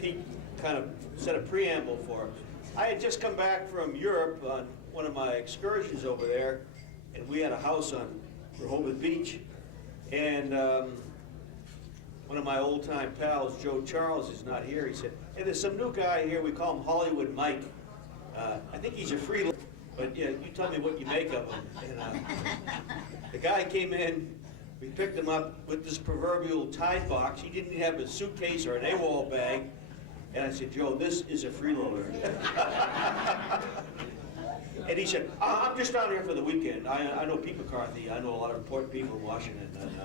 he kind of set a preamble for. I had just come back from Europe on one of my excursions over there, and we had a house on Rehoboth Beach, and one of my old-time pals, Joe Charles, is not here. He said, hey, there's some new guy here, we call him Hollywood Mike. I think he's a freelancer, but yeah, you tell me what you make of him. And the guy came in, we picked him up with this proverbial Tide box. He didn't have a suitcase or an AWOL bag. And I said, Joe, this is a freeloader. And he said, I'm just down here for the weekend. I know Pete McCarthy. I know a lot of important people in Washington. And,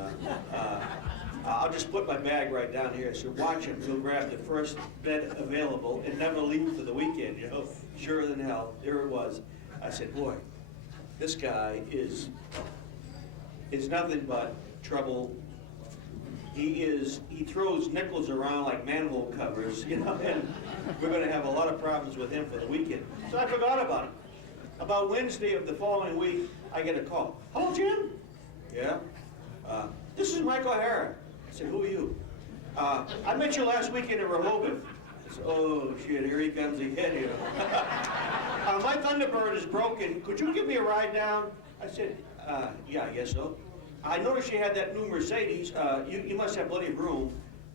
I'll just put my bag right down here. So watch him. He'll grab the first bed available and never leave for the weekend, you know. Sure than hell, there it was. I said, boy, this guy is nothing but trouble. He throws nickels around like manhole covers, you know, and we're going to have a lot of problems with him for the weekend. So I forgot about him. About Wednesday of the following week, I get a call. Hello, Jim? Yeah? This is Mike O'Hara. I said, who are you? I met you last weekend in Rehoboth. I said, oh, shit, here he comes again, you know. My Thunderbird is broken. Could you give me a ride down? I said, yeah, I guess so. I noticed you had that new Mercedes. You must have plenty of room.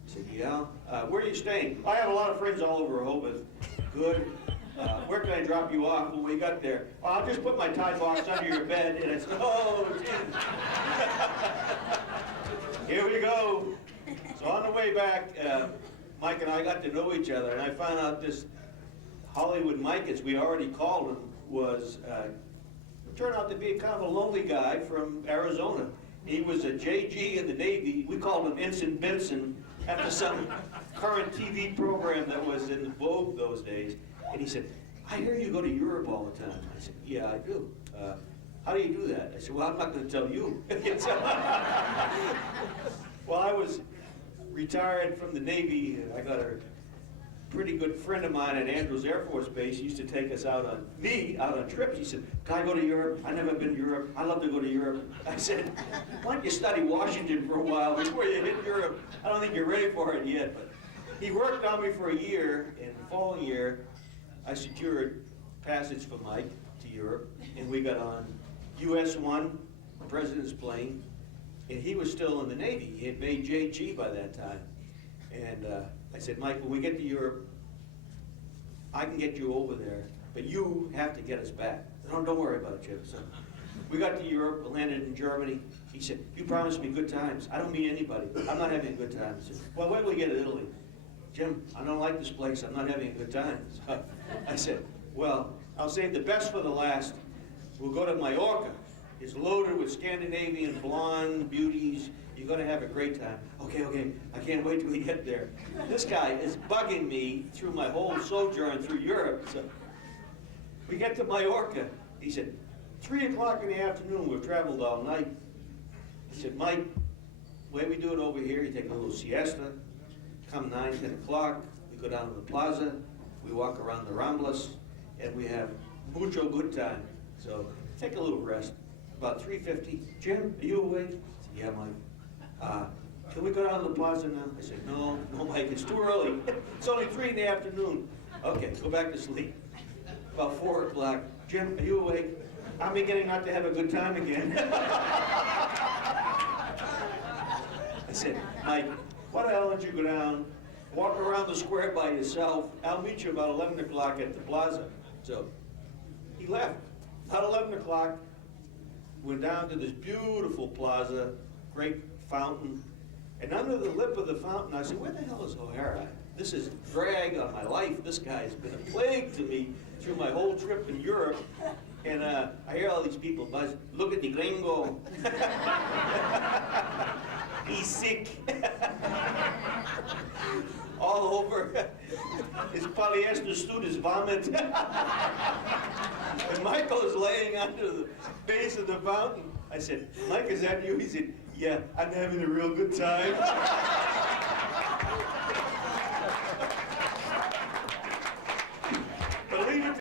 I said, yeah. Where are you staying? I have a lot of friends all over Rehoboth. Good. Where can I drop you off when we got there? I'll just put my Tide box under your bed. And I said, oh, geez. Here we go. So on the way back, Mike and I got to know each other, and I found out this Hollywood Mike, as we already called him, was turned out to be kind of a lonely guy from Arizona. He was a JG in the Navy. We called him Ensign Benson after some current TV program that was in vogue those days. And he said, I hear you go to Europe all the time. I said, yeah, I do. How do you do that? I said, well, I'm not going to tell you. Well, I was retired from the Navy. I got a pretty good friend of mine at Andrews Air Force Base. He used to take us out on trips. He said, can I go to Europe? I've never been to Europe. I love to go to Europe. I said, why don't you study Washington for a while before you hit Europe? I don't think you're ready for it yet. But he worked on me for a year, and the following year, I secured passage for Mike to Europe, and we got on US-1, President's plane, and he was still in the Navy. He had made JG by that time. And I said, Mike, when we get to Europe, I can get you over there, but you have to get us back. Don't worry about it, Jim. So we got to Europe, landed in Germany. He said, you promised me good times. I don't meet anybody. I'm not having a good time. I said, well, wait till we get to Italy. Jim, I don't like this place. I'm not having a good time. So I said, well, I'll save the best for the last. We'll go to Mallorca. It's loaded with Scandinavian blonde beauties. You're going to have a great time. Okay, I can't wait till we get there. This guy is bugging me through my whole sojourn through Europe. So we get to Mallorca. He said, 3 o'clock in the afternoon, we've traveled all night. He said, Mike, the way we do it over here, you take a little siesta, come 9, 10 o'clock, we go down to the plaza, we walk around the Ramblas, and we have mucho good time. So take a little rest. About 3:50, Jim, are you awake? I said, yeah, Mike. Can we go down to the plaza now? I said, no, Mike, it's too early. It's only 3 in the afternoon. Okay, go back to sleep. About 4 o'clock, Jim, are you awake? I'm beginning not to have a good time again. I said, Mike, why the hell don't you go down, walk around the square by yourself? I'll meet you about 11 o'clock at the plaza. So he left. About 11 o'clock, went down to this beautiful plaza, great fountain, and under the lip of the fountain, I said, where the hell is O'Hara? This is a drag on my life. This guy's been a plague to me through my whole trip in Europe. And I hear all these people buzz, look at the gringo. He's sick. All over. His polyester suit is vomit. And Michael is laying under the base of the fountain. I said, Mike, is that you? He said, yeah, I'm having a real good time.